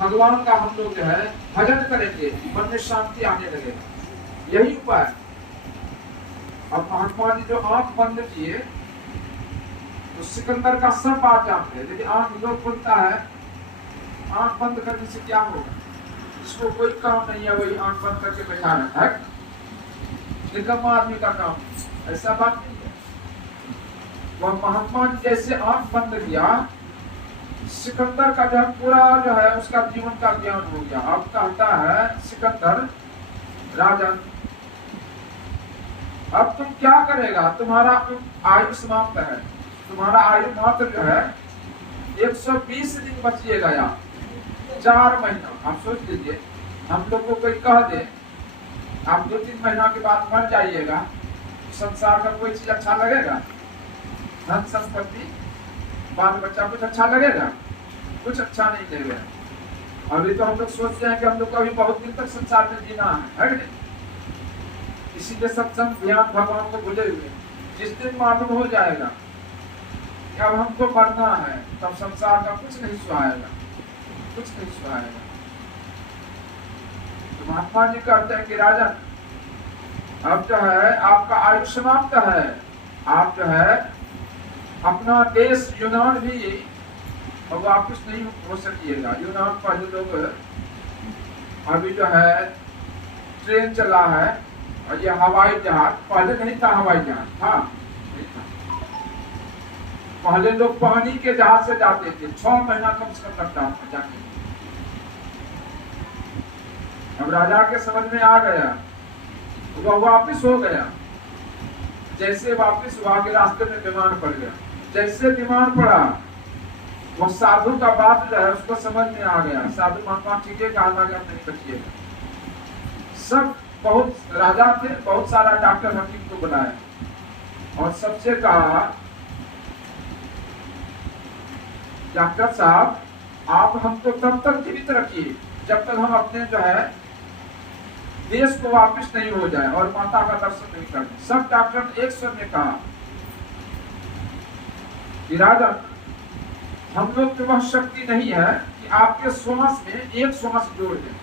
भगवान का हम लोग जो है भजन करेंगे, मन में शांति आने लगेगा। यही उपाय। अब महात्मा जी जो आंख बंद किए तो सिकंदर का सब बात जानते हैं, लेकिन आंख जो खुलता है, आंख बंद करने से क्या होगा? इसको कोई काम नहीं है, वही आंख बंद करके बैठा रहता है, निकम्मा आदमी का काम। ऐसा बात नहीं है। वह महात्मा जी जैसे आंख बंद किया, सिकंदर का जो पूरा जो है उसका जीवन का ज्ञान हो गया। अब कहता है सिकंदर, राजन अब तुम क्या करेगा? तुम्हारा आयु समाप्त है, तुम्हारा आयु मात्र जो है 120 दिन बचिएगा या 4 महीना। आप सोच लीजिए, हम लोग को कोई कह दे आप 2-3 महीना के बाद मर जाइएगा, संसार का कोई चीज अच्छा लगेगा? धन संपत्ति बाल बच्चा कुछ अच्छा लगेगा? कुछ अच्छा नहीं लगेगा। अभी तो हम लोग सोचते हैं कि हम लोग को अभी बहुत दिन तक संसार में जीना है कि नहीं? इसीलिए सत्संग ध्यान भगवान को भूले हुए। जिस दिन मालूम हो जाएगा कि अब हमको मरना है, तब संसार का कुछ नहीं सुहाएगा, कुछ नहीं सुहाएगा। तो महात्मा जी कहते हैं कि राजन अब जो है आपका आयु समाप्त है, आप जो है अपना देश यूनान भी अब वापिस नहीं हो सकिएगा। यूनान पहले लोग अभी जो है ट्रेन चला है, और ये हवाई जहाज पहले नहीं था, हवाई जहाज था नहीं था। पहले लोग पानी के जहाज से जाते थे, 6 महीना कम से कम लगता था जाने। अब राजा के समझ में आ गया, वह वापिस हो गया। जैसे वापिस वहां के रास्ते में बीमार पड़ गया। जैसे बीमार पड़ा, वह साधु का बात जो है उसको समझ में आ गया। साधु महात्मा ठीक है, कहा नहीं बचिएगा। सब बहुत राजा थे, बहुत सारा डॉक्टर हकीम को बुलाया और सबसे कहा, डॉक्टर साहब आप हमको तब तक जीवित रखिए जब तक हम अपने जो है देश को वापस नहीं हो जाए और माता का दर्शन नहीं कर। सब डॉक्टर एक स्वर में कहा कि राजन हम लोग के वह शक्ति नहीं है कि आपके श्वास में एक श्वास जोड़ दें।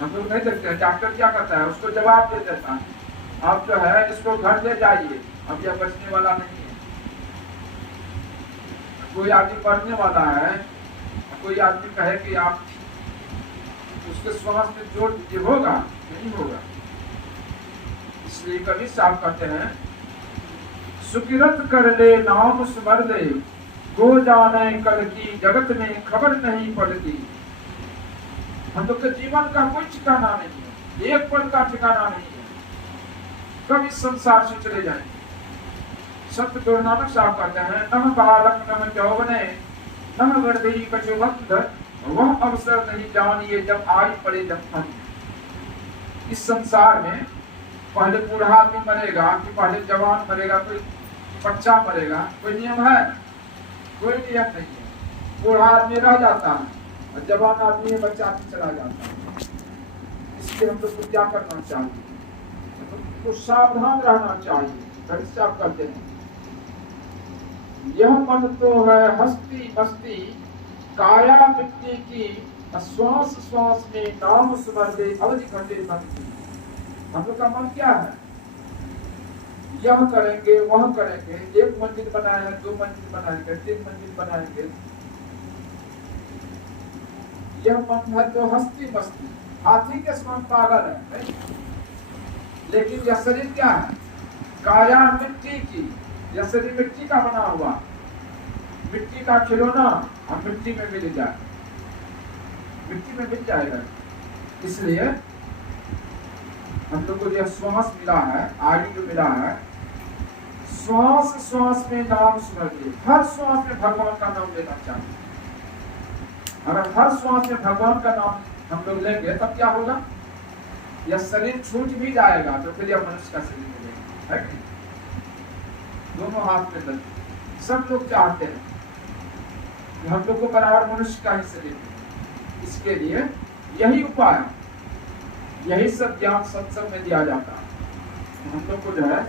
हम लोग नहीं देखते हैं डॉक्टर क्या करता है, उसको जवाब दे देता है, आप जो है इसको घर ले जाइए, अब यह बचने वाला नहीं है। कोई आदमी मरने वाला है, कोई आदमी कहे कि आप उसके श्वास में जोड़ दीजिए, होगा? नहीं होगा। इसलिए कभी साहब कहते हैं, सुकिरत कर ले नाम स्मर ले, गो जाने कल की जगत में खबर नहीं पड़ती। हम लोग के जीवन का कोई ठिकाना नहीं है, एक पल का ठिकाना नहीं है, कब इस संसार से चले जाएंगे। संत गुरु नानक साहब कहते हैं, नह बालक नह यौवने नह वर्धि कछुवंत, वह अवसर नहीं जानिए जब आई पड़े जब हम। इस संसार में पहले बूढ़ा आदमी मरेगा कि पहले जवान मरेगा, कोई बच्चा मरेगा, कोई नियम है? कोई नियम नहीं है। बूढ़ा आदमी रह जाता है और जवान आदमी बच्चा आदमी चला जाता है। इसलिए हम लोग को क्या करना चाहिए? तो सावधान रहना चाहिए। गणेश साहब कहते हैं, यह मन तो है हस्ती बस्ती, काया मिट्टी की, श्वास श्वास में नाम स्मर दे अवधि घटे मन की। हम लोग का मन क्या है? यह करेंगे वह करेंगे, 1 मंजिल बनाए हैं, 2 मंजिल बनाएंगे, 3 मंजिल बनाएंगे। यह मन है तो हस्ती बस्ती, हाथी के समान पागल है नहीं? लेकिन यह शरीर क्या है? काया मिट्टी की, यह शरीर मिट्टी का बना हुआ, मिट्टी का खिलौना, हम मिट्टी में मिल जाए, मिट्टी में मिल जाएगा। इसलिए हम लोग को यह श्वास मिला है, आयु जो मिला है, श्वास श्वास में नाम स्मरण, हर श्वास में भगवान का नाम लेना चाहिए। अगर हर श्वास में भगवान का नाम हम लोग लेंगे तब क्या होगा? यह शरीर छूट भी जाएगा तो फिर यह मनुष्य का शरीर मिलेगा, है कि? दोनों हाथ में लगे। सब लोग चाहते हैं कि हम लोग को बराबर मनुष्य का ही शरीर मिले। इसके लिए यही उपाय, यही सब ज्ञान सत्संग में दिया जाता है। हम लोग को जो है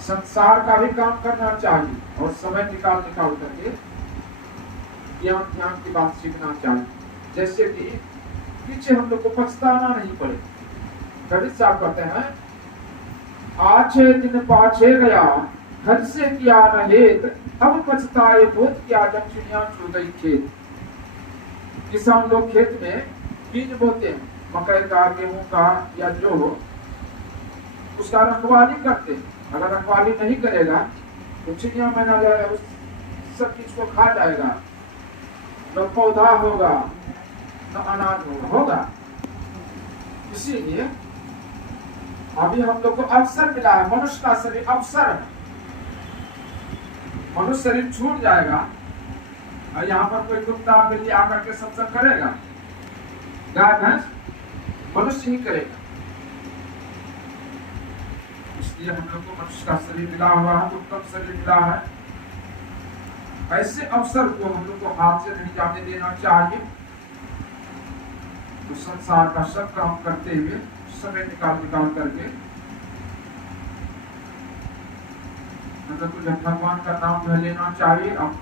संसार का भी काम करना चाहिए और समय निकाल करके ज्ञान ध्यान की बात सीखना चाहिए। जैसे कि पीछे हम लोग को पछताना नहीं पड़े। गणित साहब कहते हैं, आछे दिन पाछे गया घर से किया न हेत, अब पछताए बहुत क्या जब चिड़िया छू गई खेत। किसान लोग खेत में बीज बोते हैं, मकई का, गेहूं का या जो हो, उसका रखवाली करते हैं। अगर रखवाली नहीं करेगा तो चिड़िया मैना जाए, उस सब चीज को खा जाएगा, न पौधा होगा न अनाज होगा। इसीलिए अभी हम लोग को अवसर मिला है, मनुष्य का शरीर अवसर है। मनुष्य शरीर छूट जाएगा और यहाँ पर कोई कुत्ता बिल्ली आकर के सत्संग करेगा? गाय भैंस मनुष्य ही करेगा। इसलिए हम लोग को मनुष्य का शरीर मिला हुआ है, उत्तम शरीर मिला है। ऐसे अवसर को हम लोग को हाथ से नहीं जाने देना चाहिए। तो संसार का सब काम करते हुए समय निकाल करके मतलब तो जब भगवान का नाम जो है लेना चाहिए। आप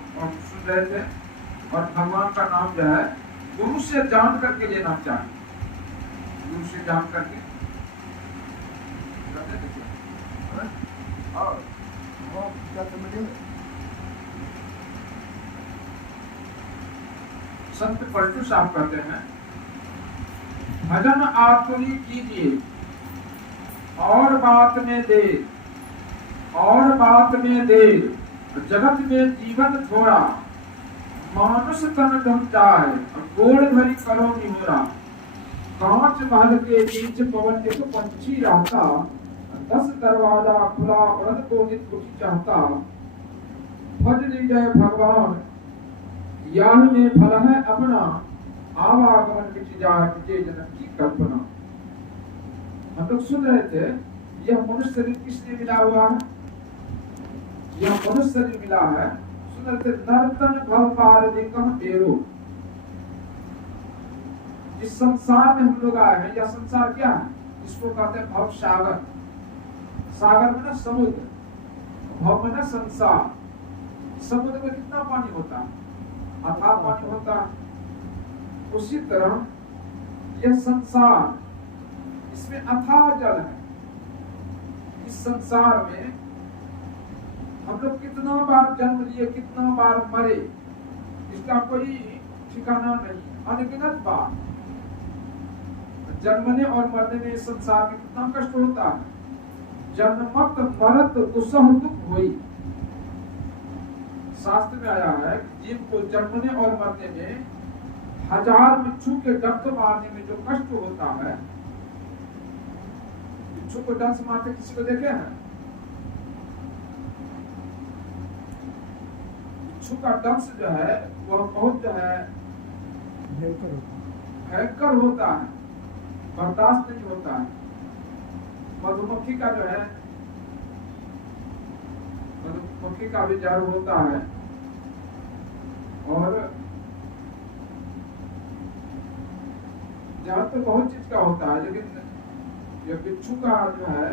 सुन रहे थे, और भगवान का नाम जो है गुरु से जान करके लेना चाहिए। गुरु से जान करके संत पलटू साहब कहते हैं, भजन आतुरी कीजिए और बात में देर, और बात में देर, जगत में जीवन थोड़ा, मानुष तन ढम जाए गोड़ धरी करो निहोरा। कांच महल के बीच पवन एक पंछी रहता, 10 दरवाजा खुला व्रत को नित कुछ चाहता। भज लीजय भगवान याह में फल है अपना, आवागमन मिट जाए मिटे जन्म की कल्पना। हम लोग सुन रहे थे, यह मनुष्य शरीर किसने मिला हुआ है? यह मनुष्य शरीर मिला है। सुन रहे थे, नर्तन भव पार देखम बेरो। जिस संसार में हम लोग आए हैं, यह संसार क्या है? इसको कहते हैं भव सागर। सागर में ना समुद्र, भव में ना संसार। समुद्र में कितना पानी होता है? अथाह पानी होता है। उसी तरह यह संसार, इसमें अथाह जल है। इस संसार में हम लोग कितना बार जन्म लिए, कितना बार मरे, इसका कोई ठिकाना नहीं। अनगिनत बार जन्मने और मरने में इस संसार में कितना कष्ट होता है। जन्मत मरत दुसह दुख होई। शास्त्र में आया है कि जीव को जन्मने और मरने में 1000 बिच्छू के डंक मारने में जो कष्ट होता है। बिच्छू को डंक मारते किसी को देखे हैं? बिच्छू का डंक जो है वह बहुत जो है भयंकर होता है, बर्दाश्त नहीं होता है। मधुमक्खी का जो है, मधुमक्खी का भी जहर होता है। और जहर तो बहुत चीज का होता है, लेकिन ये बिच्छू का जो है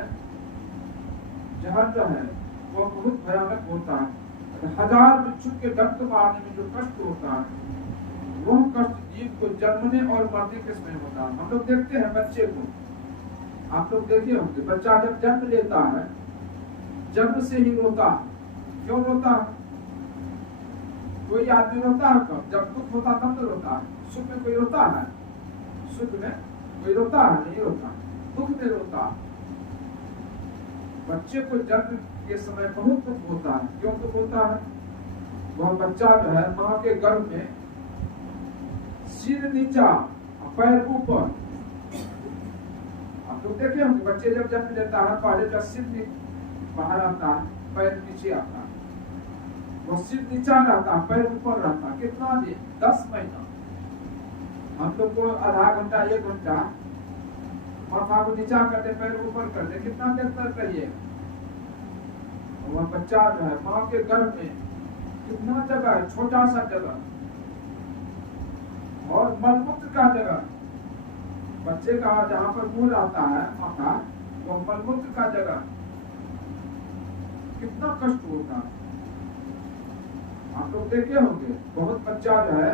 जहर जो है वह बहुत भयानक होता है। 1000 बिच्छू के डंक मारने में जो कष्ट होता है, वह कष्ट जीव को जन्मने और मरने के समय होता है। हम लोग देखते हैं बच्चे को, आप लोग देखे होंगे, बच्चा जब जन्म लेता है, जन्म से ही रोता है। क्यों रोता है? कोई आदमी रोता है कब? जब दुख होता तब तो रोता है। सुख में कोई रोता है? सुख में कोई रोता है? नहीं रोता। दुख में रोता है। बच्चे को जन्म के समय बहुत दुख होता है। क्यों दुख होता है? वह बच्चा जो है माँ के गर्भ में सिर नीचा पैर ऊपर। आप लोग देखे होंगे, बच्चे जब जन्म लेता है पहले का सिर बाहर आता है, पैर नीचे आता है। वो सिर नीचा रहता, पैर ऊपर रहता। कितना दिन? 10 महीना। हम लोग को आधा घंटा 1 घंटा माथा को नीचा करते, पैर ऊपर करते, कितना देर तक करिए? वह बच्चा जो है माँ के गर्भ में कितना जगह है, छोटा सा जगह, और मलमूत्र का जगह, बच्चे का जहाँ पर मुंह रहता है माँ का, वो मलमूत्र का जगह, कितना कष्ट होता है। आप लोग देखे होंगे, बहुत बच्चा जो है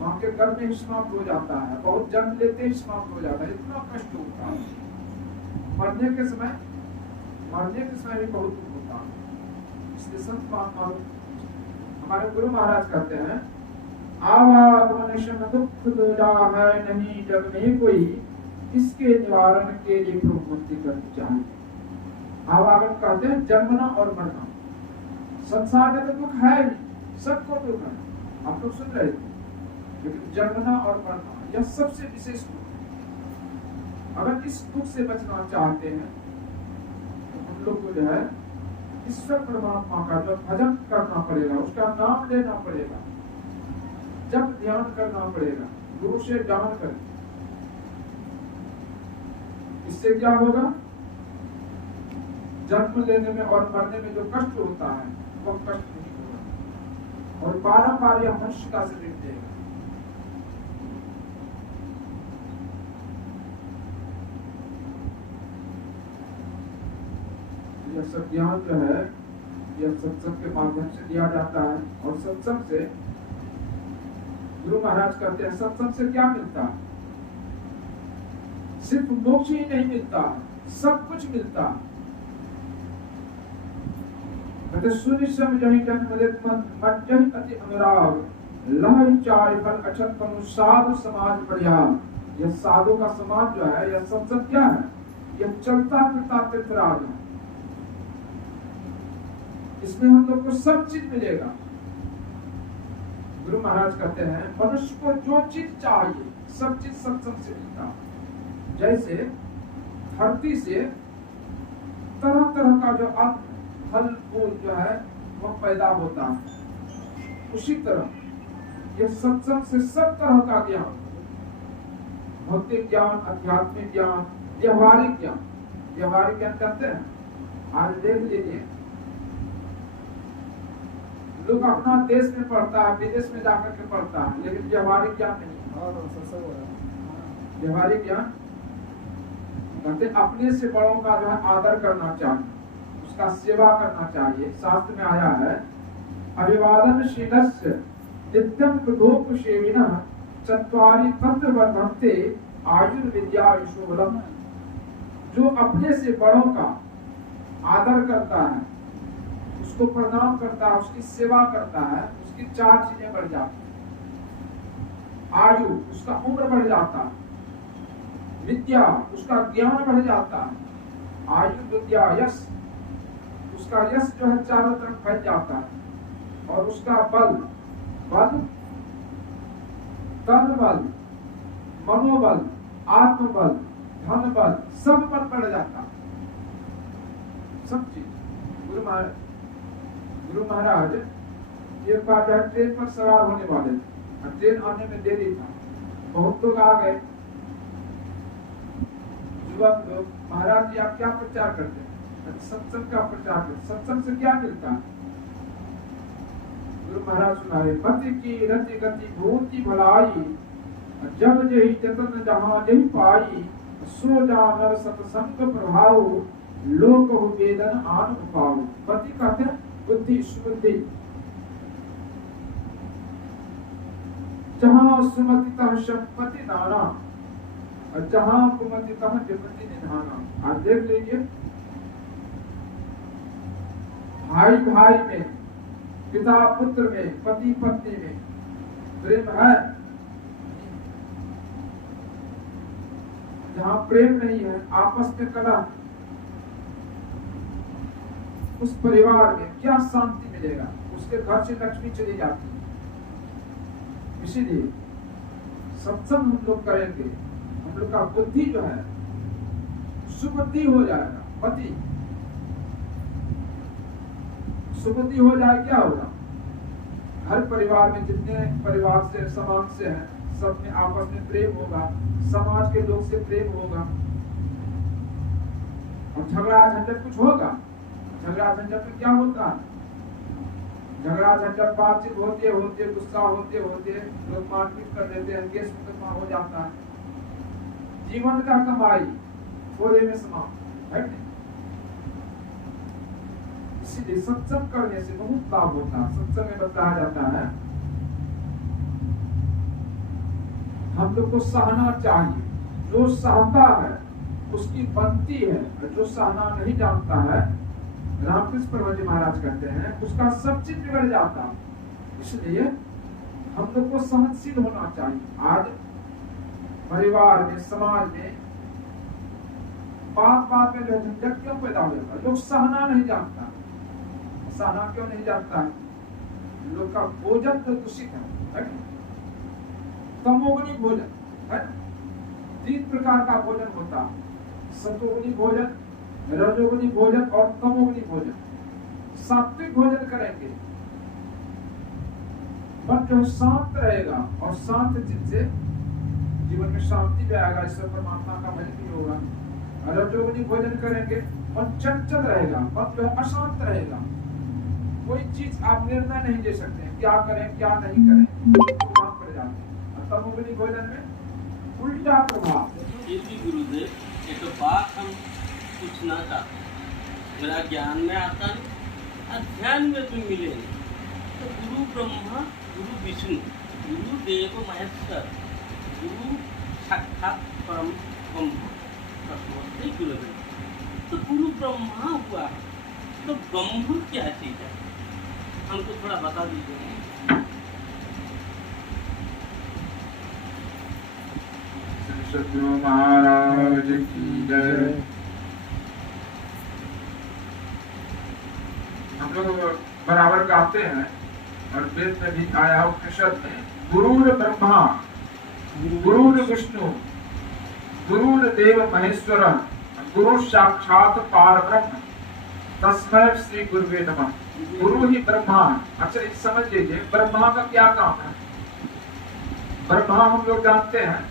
माँ के गर्भ में ही समाप्त हो जाता है, बहुत जन्म लेते ही समाप्त हो जाता है, इतना कष्ट होता है। मरने के समय भी बहुत दुख होता है। इसलिए संत महात्मा हमारे गुरु महाराज कहते हैं, आवागमन दुख दूजा है नहीं जग में कोई, इसके निवारण के लिए प्रभु मुक्ति करनी चाहिए। आवागमन कहते हैं जन्मना और मरना। संसार में तो दुख है ही, सबको दुख है, आप लोग सुन रहे थे, लेकिन जन्मना और मरना यह सबसे विशेष दुख है। अगर इस दुख से बचना चाहते हैं तो हम लोग को जो है ईश्वर परमात्मा का जो भजन करना पड़ेगा, उसका नाम लेना पड़ेगा, जब ध्यान करना पड़ेगा, गुरु से जान कर। इससे क्या होगा? जन्म लेने में और मरने में जो कष्ट होता है वह कष्ट नहीं होगा, और बारंबार यह मनुष्य का शरीर देगा। यह सब ज्ञान जो है यह सत्संग के माध्यम से दिया जाता है, और सत्संग से गुरु महाराज कहते हैं सत्संग से क्या मिलता है? सिर्फ मोक्ष ही नहीं मिलता, सब कुछ मिलता है। सुनिश्चय जहि जन्म लेत मन जहि अति अनुराग, लहर चारि फल अक्षत पनु साधु समाज पर्याग। यह साधु का समाज जो है, यह सत्संग क्या है? यह चलता फिरता तीर्थराज है। इसमें हम लोग को सब चीज मिलेगा। गुरु महाराज कहते हैं मनुष्य को जो चीज चाहिए सब चीज सत्संग से मिलता है। जैसे धरती से तरह तरह का जो अन्न फल फूल जो है वह पैदा होता है, उसी तरह यह सत्संग से सब तरह का ज्ञान, भौतिक ज्ञान, आध्यात्मिक ज्ञान, व्यवहारिक ज्ञान। व्यवहारिक ज्ञान कहते हैं, आज देख लीजिए लोग अपना देश में पढ़ता है, विदेश में जाकर के पढ़ता है, लेकिन व्यवहारिक ज्ञान नहीं। व्यवहारिक ज्ञान कहते अपने से बड़ों का जो है आदर करना चाहिए, उसका सेवा करना चाहिए। शास्त्र में आया है अभिवादन शीलस्य नित्यम प्रदोप सेविना चत्वारि तत्र वर्धन्ते आयुर्विद्या यशोबलम। जो अपने से बड़ों का आदर करता है, उसको प्रणाम करता है, उसकी सेवा करता है, उसकी 4 चीजें बढ़ जाती है। आयु, उसका उम्र बढ़ जाता है। विद्या, उसका ज्ञान बढ़ जाता है। आयु विद्या यश, उसका यश जो है चारों तरफ फैल जाता है। और उसका बल, तन बल, मनोबल, आत्मबल, धन बल, सब बल बढ़ जाता है, सब चीज। गुरु महाराज एक बार जो ट्रेन पर सवार होने वाले थे, ट्रेन आने में देरी था, बहुत लोग आ गए। युवक लोग, महाराज जी आप क्या प्रचार करते हैं? सत्संग का प्रचार करते। सत्संग से क्या मिलता है? गुरु महाराज सुनाए, पति की रति गति भूति भलाई, जब जही जतन जहां जही पाई, सो जानर सत्संग प्रभाव, लोक वेदन आन पाओ। पति कहते हैं बुद्धि, सुबुद्धि। जहां सुमति तह संपत्ति नाना, और जहां कुमति तह विपत्ति निधाना। आज देख लीजिए, भाई भाई में, पिता पुत्र में, पति पत्नी में प्रेम है। जहां प्रेम नहीं है, आपस में कलह, उस परिवार में क्या शांति मिलेगा? उसके घर से लक्ष्मी चली जाती है। इसीलिए सत्संग हम लोग करेंगे, हम लोग का बुद्धि जो है सुबुद्धि हो जाएगा। पति सुबुद्धि हो जाए, क्या होगा? हर परिवार में जितने परिवार से समाज से हैं, सब में आपस में प्रेम होगा, समाज के लोग से प्रेम होगा, और झगड़ा झंझट कुछ होगा? झगड़ा झंझट में क्या होता है? झगड़ा झंझट बातचीत होते होते, गुस्सा होते होते लोग मारपीट कर देते हैं, केस मुकदमा हो जाता है। जीवन का कमाई थोड़े में समाप्त है। इसीलिए सत्संग करने से बहुत लाभ होता है। सत्संग में बताया जाता है हम लोग को सहना चाहिए। जो सहता है उसकी बनती है, और जो सहना नहीं जानता है, रामकृष्ण परमहंस जी महाराज कहते हैं, उसका सब चीज बिगड़ जाता है। इसलिए हम लोग को सहनशील होना चाहिए। आज परिवार में, समाज में बात में जो झंझट क्यों पैदा हो जाता है? लोग सहना नहीं जानता। सहना क्यों नहीं जानता है? लोग का भोजन तो दूषित है। तमोगुनी भोजन है, 3 प्रकार का भोजन होता है, सतोगुनी भोजन, रजोगुनी भोजन और तमोगुनी भोजन। सात्विक भोजन करेंगे, मन जो शांत रहेगा और शांत चित्त से जीवन में शांति भी आएगा, ईश्वर परमात्मा का भजन भी होगा। रजोगुनी भोजन करेंगे, मन चंचल रहेगा, मन जो अशांत रहेगा, कोई चीज आप निर्णय नहीं ले सकते हैं, क्या करें क्या नहीं करें, प्रभाव पड़ जाते हैं। तमोगुनी भोजन में उल्टा प्रभाव। गुरुदेव एक बात हम पूछना चाहते हैं, मेरा ज्ञान में आता नहीं, अध्ययन में भी मिले नहीं। तो गुरु ब्रह्मा, गुरु विष्णु, गुरु देव महेश्वर, गुरु साक्षात परम ब्रह्म, गुरुदेव। तो गुरु ब्रह्मा हुआ, तो ब्रह्म क्या चीज है, हमको थोड़ा बता दीजिए। सद्गुरु महाराज की जय। हम लोग बराबर गाते हैं और वेद में भी आया, उपनिषद में, गुरुर ब्रह्मा गुरुर विष्णु गुरुर देव महेश्वर गुरु साक्षात परब्रह्म तस्मै श्री गुरुवे नमः। गुरु ही ब्रह्मा है। अच्छा ये समझ लीजिए, ब्रह्मा का क्या काम है? ब्रह्मा हम लोग जानते हैं,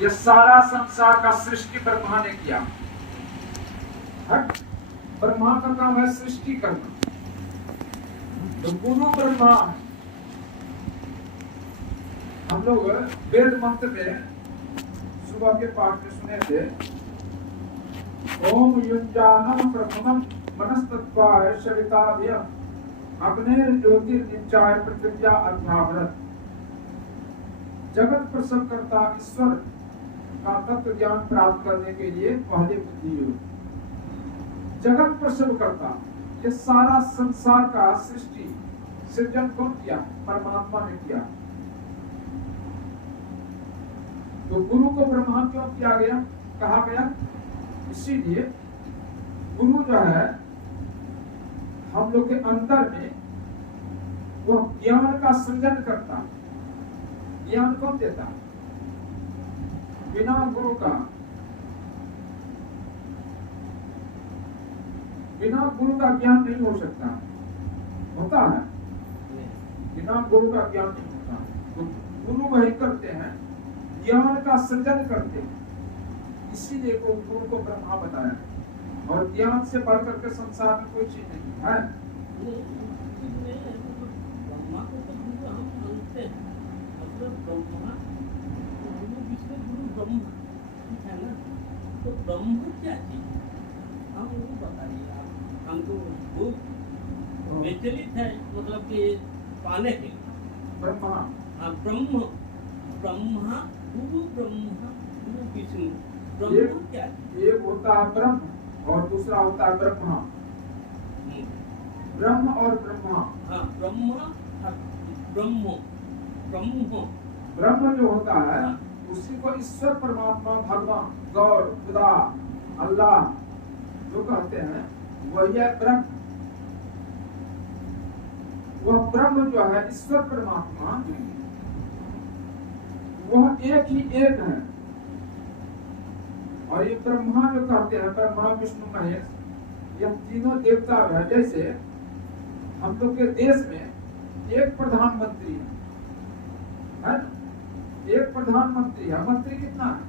ये सारा संसार का सृष्टि ब्रह्मा ने किया। ब्रह्मा का काम है सृष्टि करना। तो गुरु ब्रह्मा, हम लोग वेद मंत्र में सुबह के पाठ में सुने थे, ओम युञ्जानं प्रथमं मनस्तत्वाय सविताभ्यः अग्नेर ज्योतिर्निचाय पृथिव्या अध्यावरत्। जगत प्रसव करता ईश्वर का तत्व ज्ञान प्राप्त करने के लिए पहले बुद्धि योग। जगत प्रसव करता, ये सारा संसार का सृष्टि सृजन कौन किया? परमात्मा ने किया। तो गुरु को ब्रह्मा क्यों किया गया, कहा गया? इसीलिए गुरु जो है हम लोग के अंदर में वह ज्ञान का सृजन करता। ज्ञान कौन देता? बिना गुरु का, बिना गुरु का ज्ञान नहीं हो सकता। होता है? बिना गुरु का ज्ञान नहीं होता। तो गुरु वही करते हैं, ज्ञान का सृजन करते हैं। इसीलिए को गुरु को ब्रह्मा बताया। और ज्ञान से बढ़कर के संसार में कोई चीज नहीं है। ब्रह्मा को तो गुरु हम मानते हैं, मतलब ब्रह्मा गुरु विष्णु गुरु ब्रह्मा, ठीक है ना? तो ब्रह्म क्या चीज है, हम वो बताइए। आप हमको वो विचलित है, मतलब कि पाने के लिए ब्रह्मा, हाँ ब्रह्म, ब्रह्मा गुरु ब्रह्मा गुरु विष्णु, ब्रह्म क्या है? एक होता है ब्रह्म और दूसरा होता है ब्रह्मा। ब्रह्म और ब्रह्मा, हाँ ब्रह्मा, ब्रह्म ब्रह्म ब्रह्म जो होता है उसी को ईश्वर परमात्मा भगवान गॉड खुदा अल्लाह जो कहते हैं, वही है ब्रह्म। वह ब्रह्म जो है ईश्वर परमात्मा, वह एक ही एक है। और ये ब्रह्मा जो कहते हैं, ब्रह्मा विष्णु महेश, यह तीनों देवता है। जैसे हम लोग के देश में एक प्रधानमंत्री है ना? एक प्रधानमंत्री है, मंत्री कितना है?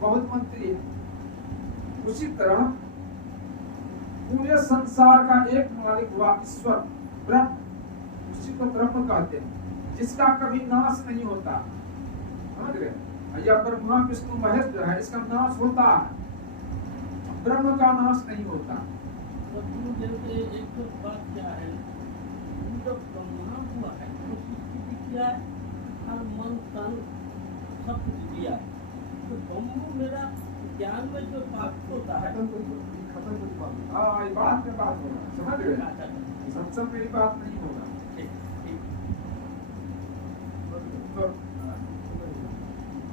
बहुत मंत्री है। उसी तरह पूरे संसार का एक मालिक हुआ ईश्वर ब्रह्म, उसी को ब्रह्म कहते हैं, जिसका कभी नाश नहीं होता। समझ गए? या ब्रह्मा विष्णु महेश जो है, इसका नाश होता है, ब्रह्म का नाश नहीं होता। सदगुरु जैसे एक तो बात क्या है, जब ब्रह्मा हुआ है तो स्थिति क्या है, हर मन तन सब कुछ दिया है। तो ब्रह्म मेरा ज्ञान में जो प्राप्त होता है, हाँ ये बात में बात होगा, समझ गए? अच्छा, सत्संग मेरी बात नहीं होगा। ठीक ठीक। तो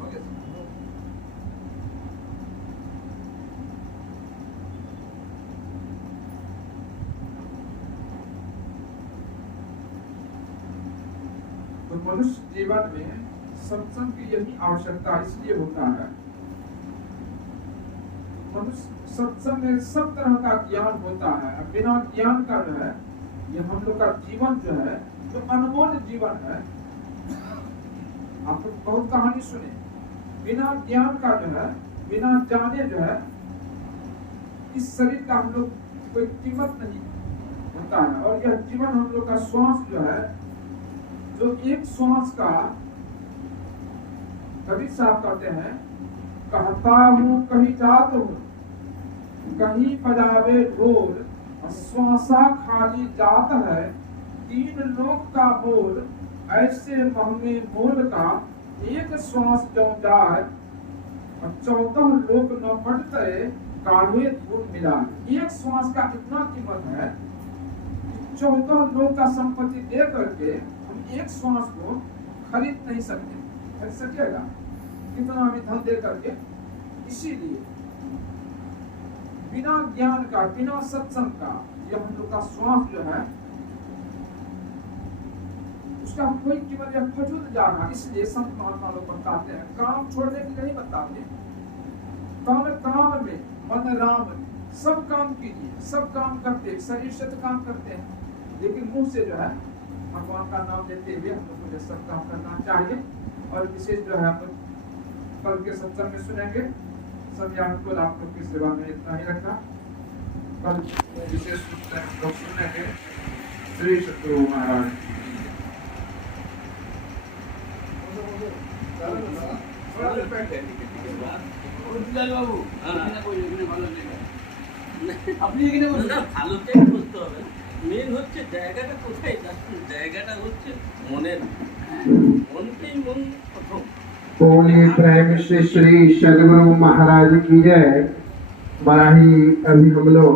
ओके तो मनुष्य जीवन में सत्संग की यही आवश्यकता इसलिए होता है। मनुष्य सत्संग में सब तरह का ज्ञान होता है। अब बिना ज्ञान का जो है ये हम लोग का जीवन जो है, जो अनमोल जीवन है, आप लोग बहुत कहानी सुने, बिना ज्ञान का जो है, बिना जाने जो है, इस शरीर का हम लोग कोई कीमत नहीं होता है। और यह जीवन हम लोग का श्वास जो है, जो एक श्वास का कवि साहब कहते हैं, कहता हूँ कहीं जात हूँ, कहीं बजावे ढोल, श्वासा खाली जात है, 3 लोक का बोल, ऐसे महंगे मोल का, एक श्वास जो जाए, 14 लोक न पटते, काहे धूल मिला। एक श्वास का इतना कीमत है, 14 लोक का संपत्ति दे करके हम एक श्वास को खरीद नहीं सकते। खरीद सकेगा कितना भी धन दे करके। इसीलिए बिना ज्ञान का, बिना सत्संग का, यह हम लोग का श्वास जो है उसका कोई कीमत या फजूल जाना। इसलिए संत महात्मा लोग बताते हैं, काम छोड़ने के लिए नहीं बताते, काम में मन राम सब काम कीजिए, सब काम करते, शरीर से तो काम करते हैं, लेकिन मुंह से जो है भगवान का नाम लेते हुए हम लोग को सब काम करना चाहिए। और विशेष जो है कल के सत्संग में सुनेंगे। सब अनुकूल आप लोग की सेवा में इतना ही रखा। कल विशेष लोग सुनेंगे श्री सतगुरु महाराज। বাবু আপনি এখানে ভালোটাই করতে হবে। মেন হচ্ছে জায়গাটা কোথায় যাচ্ছেন, জায়গাটা হচ্ছে মনের, মনকেই মন প্রথম। बोले प्रेम से श्री सदगुरु महाराज की जय। बड़ा ही अभी हम लोग